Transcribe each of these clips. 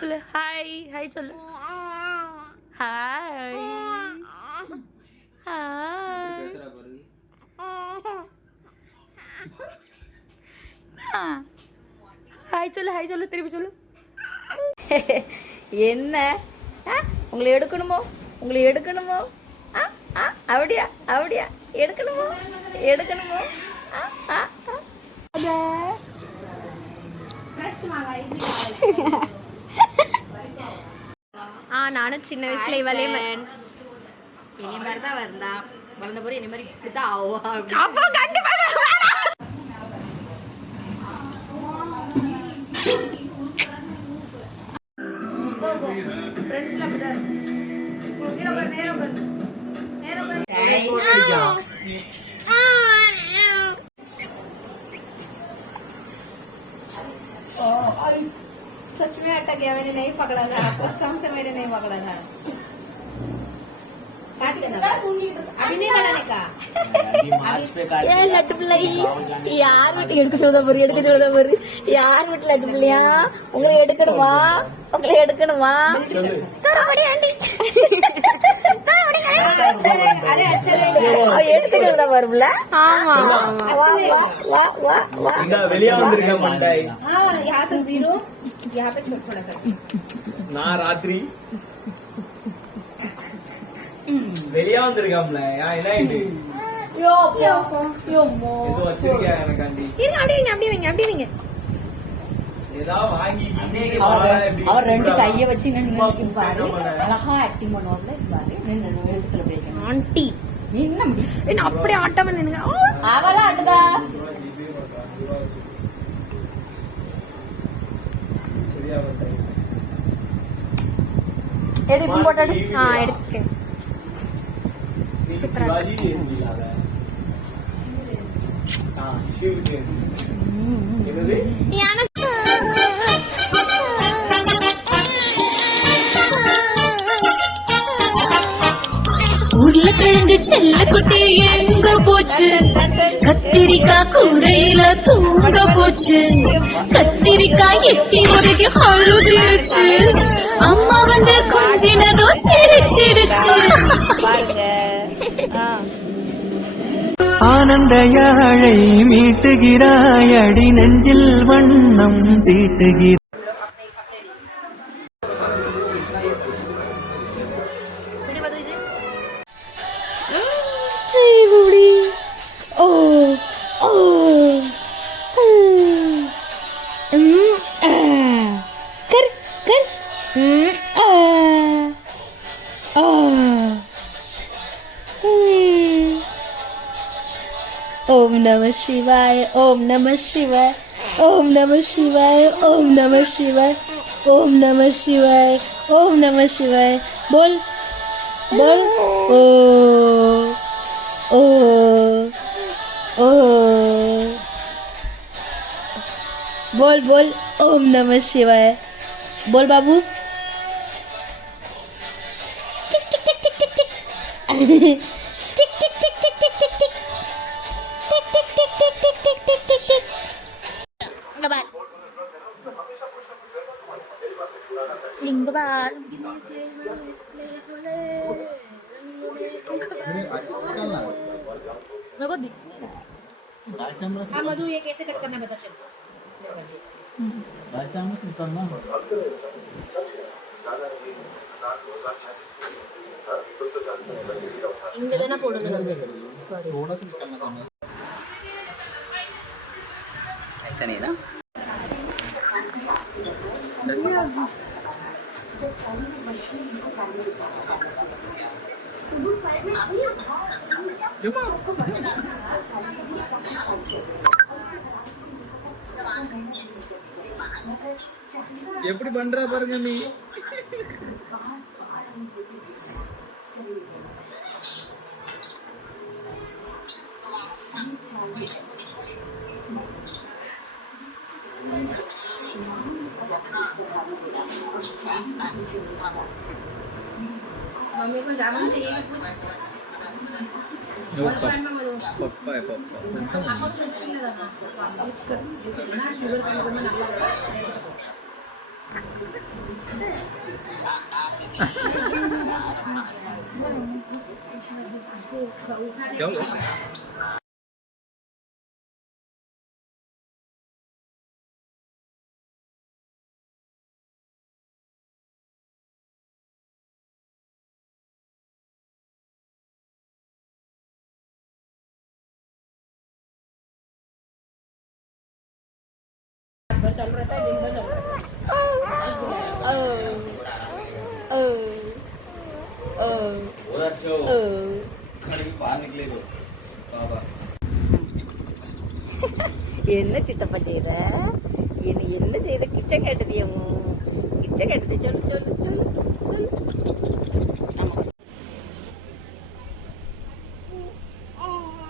சொல்லு hi hi சொல்லு hi hi சொல்லு திருப்பி சொல்லு. என்ன உங்களை எடுக்கணுமோ அப்படியா எடுக்கணுமோ நானும் சின்ன வயசுல இவளே இனி மாதிரி தான் வரலாம், வளர்ந்த போற இனி மாதிரி இப்படிதான் ஆவா. அப்போ கண்டிப்பா सच में अटक गया, मैंने नहीं पकड़ा था, कसम से मैंने नहीं पकड़ा था. अभी नहीं बढ़ाने का. லட்டு பிள்ளை யார் வீட்டு எடுக்க சொல்லுதா பாரு, யார் வீட்டு லட்டு பிள்ளையா? உங்களை எடுக்கணுமா? எடுக்க சொல்லுதா பாருல. ஆமா வெளியே வந்திருக்கேன் மண்டாய். यहाँ से 0 यहाँ पे थोड़ा सा நான் ராத்திரி வெளியே வந்திருக்காம்ல. என்ன இது எது வச்சிருக்கியா எனக்காண்டி? அப்படியே வைங்க ஏதாவது வாங்கி அவர் ரெண்டு கைய வச்சு பாரு, அழகா ஆக்டிங் பண்ணுவாங்க பாரு. ஆண்டி என்ன அப்படியே ஆட்டமா நின்னுங்க. அவளா ஆட்டுதா? எது இப்ப போட்டாடு? எடுத்துக்க. சிவாஜி எனக்கு உருளைக்கிழங்கு செல்ல குட்டி எங்க போச்சு? கத்திரிக்காய் கூடையில தூங்க போச்சு. கத்திரிக்காய் எட்டி உதவி அழுதுடுச்சு. அம்மா வந்து கொஞ்சினதோ சிரிச்சிடுச்சு. ஆனந்த யாழை மீட்டுகிறாய், அடி நெஞ்சில் வண்ணம் தீட்டுகிறாய். ओम नमः शिवाय, ओम नमः शिवाय, ओम नमः शिवाय, ओम नमः शिवाय, ओम नमः शिवाय, ओम नमः शिवाय. बोल बोल ओ ओ ओ बोल बोल ओम नमः शिवाय. बोल बाबू. टिक टिक टिक टिक टिक टिक टिक टिक टिक टिक टिक टिक टिक लिंगबार मधु ये कैसे कट करना बता. चल इंगदाना போடுங்க. சாரி ஓனஸ் நிக்கணும். ऐसा नहीं ना. எப்படி பண்றா பாருங்க நீ. मम्मी को जामुन चाहिए कि कुछ? पप्पा है पप्पा. आपको कुछ नहीं लगाना. शुगर कम करना. क्या हुआ? चल रहा है, दिन भर चल रहा है। बहुत अच्छे हो घर के बाहर निकले तो बाबा என்ன சித்தப்பா செய்த என்ன செய்த கிச்ச கேட்டதியமோ கிச்ச கேட்டது சொல்லு சொல்லு சொல்லு சொல்லு ஆமா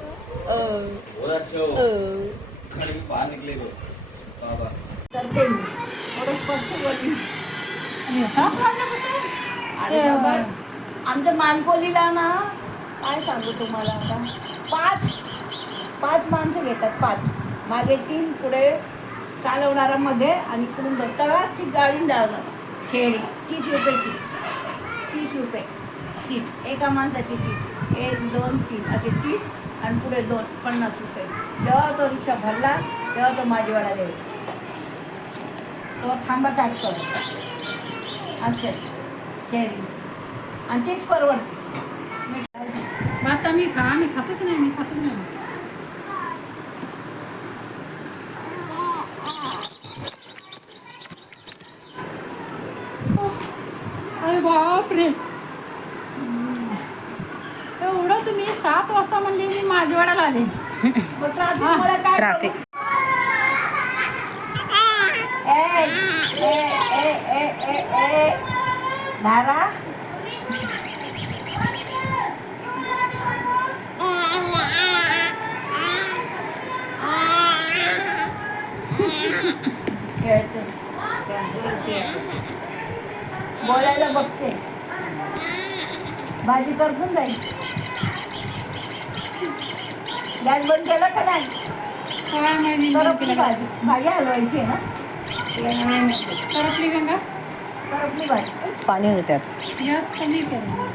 बहुत अच्छे हो घर के बाहर निकले तो बाबा करते मी थोडं स्पष्ट बोलली आणि 7 वाजल्यापासून आणि बाबा आमच्या मानकोलीला ना काय सांगू तुम्हाला आता 5 माणसं घेतात 5 मागे 3 पुढे चालवणारा मध्ये आणि इकडून दत्ता ती गाडी लावणार शेअरी 30 रुपये सीट 30 रुपये सीट एका माणसाची सीट 1 2 3 असे 30 आणि पुढे 50 रुपये जेव्हा तो रिक्षा भरला तेव्हा तो माझीवाडा देईल तो थांबा चाट करतो असे शेअरिंग आणि तेच परवडते आता मी खातच नाही अरे बापरे एवढं तुम्ही 7 वाजता म्हणले मी माझ्यावाड्याला आले ट्रॅफिकमुळे काय ट्रॅफिक. ए ए ए ए ए ए धारा खेळते बोलायला बघते भाजी करपून जाईल गॅस बंद केला का नाही करपली भाजी हलवायची आहे ना करपली गंगा करपली भाजी पाणी होतं त्यात गॅस कमी केला